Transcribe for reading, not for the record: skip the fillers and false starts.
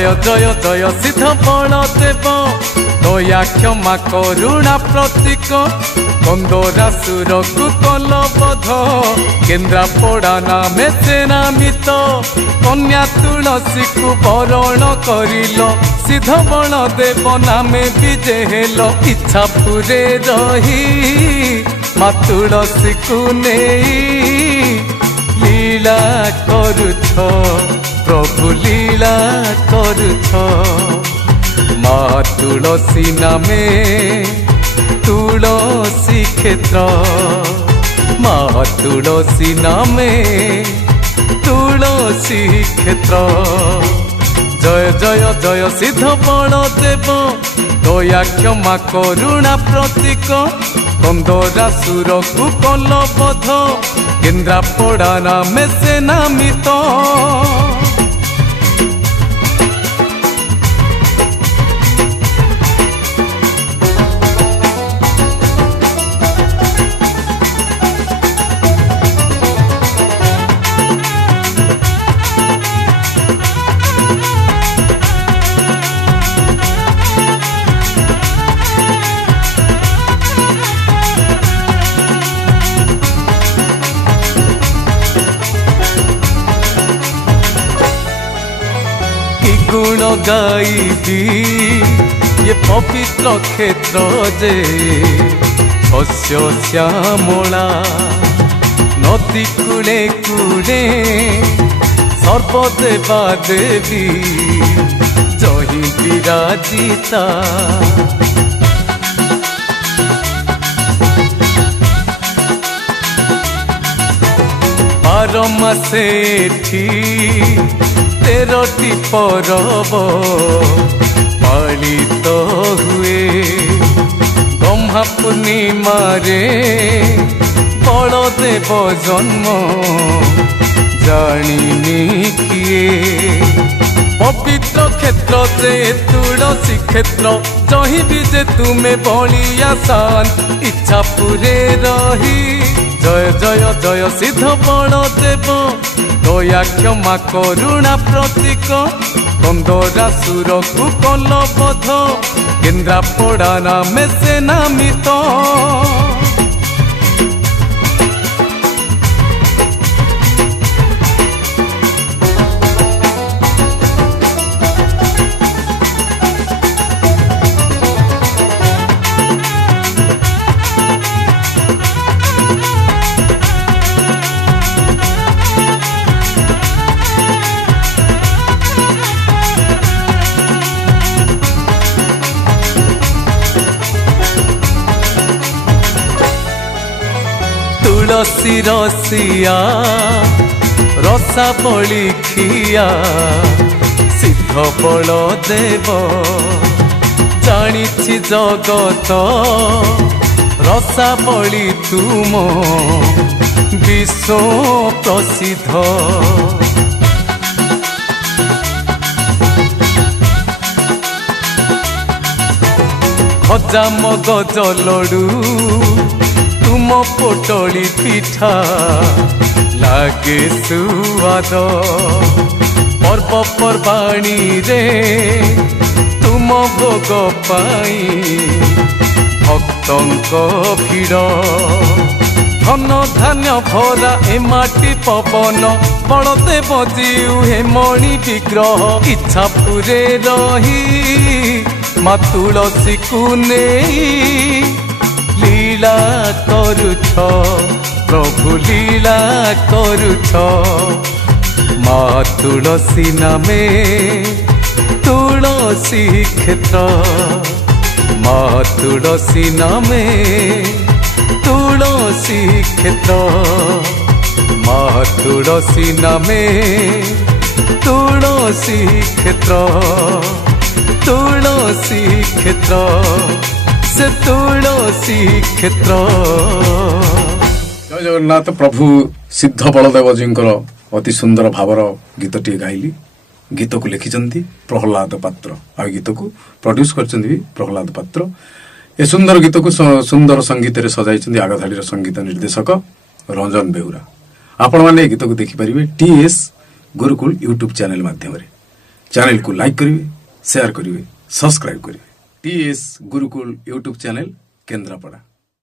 जय जय जय सिद्ध बलदेव दया क्षमा करुणा प्रतीक कंदरासुर को कलबध केन्द्रापड़ा नामे सेनामित कन्या तुलसी को बरण करिल सिद्ध बलदेव नामे विजय हेल इच्छा पुरे रही माँ तुलसी को नहीं लीला करुछ प्रभु लीला करुछ माँ तुलसी नामे तुलसी क्षेत्र माँ तुलसी नामे तुलसी क्षेत्र जय जय जय सिद्ध बलदेव दया क्षमा करुणा प्रतीक कंदरासुर को कलबध केन्द्रापड़ा नामे सेनामित गुण गाइबी ये पवित्र क्षेत्र जे शस्य श्यामला नदी कूले कूले सर्वदेवा देवी जही विराजिता बार मासे तेरटी परब पालित हुए ब्रह्मा पूर्णिमा रे बलदेव जन्म जानिनी किए पवित्र क्षेत्र जे तुलसी क्षेत्र जही भी जे तुम्हें बलिया सान इच्छा पूरे रही जय जय जय सिद्ध बलदेव दया क्षमा करुणा प्रतीक कंदरासुर को कलबध केन्द्रापड़ा नामे सेनामित तुलसी रसिया रसा बलि खिया सिद्ध बलदेव जानिछि जगत रसा बलि तुम विश्व प्रसिद्ध खजा मगज लडू तुम पोटली पिठा लागे सुवाद पर्व पर्वाणी रे तुम भोग पाई भक्तंक भीड़ धन धान्य भरा ए माटी पवन बलदेव जीव हे मणि विग्रह इच्छा पूरे रही माँ तुलसी को नहीं लीला करुछ प्रभु लीला करुछ माँ तुलसी नामे तुलसी क्षेत्र माँ तुलसी नामे तुलसी क्षेत्र माँ तुलसी नामे तुलसी क्षेत्र तुलसी क्षेत्र से तुलसी क्षेत्र। जय जगन्नाथ। प्रभु सिद्ध बलदेव जी अति सुंदर भावर गीतटी गाइली। गीत को लिखिं प्रहलाद पात्र आ गीत को प्रोड्यूस कर प्रहलाद पात्र। ए सुंदर गीत को सुंदर संगीत रे सजाई आगधाड़ी संगीत निर्देशक रंजन बेहुरा। आपण मैंने गीत को देखिपारे टीएस गुरुकुल यूट्यूब चैनल माध्यम। ଚ୍ୟାନେଲକୁ ଲାଇକ୍ କରିବେ, ସେୟାର କରିବେ, ସବସ୍କ୍ରାଇବ କରିବେ। TS ଗୁରୁକୁଳ ୟୁଟ୍ୟୁବ ଚ୍ୟାନେଲ କେନ୍ଦ୍ରାପଡ଼ା।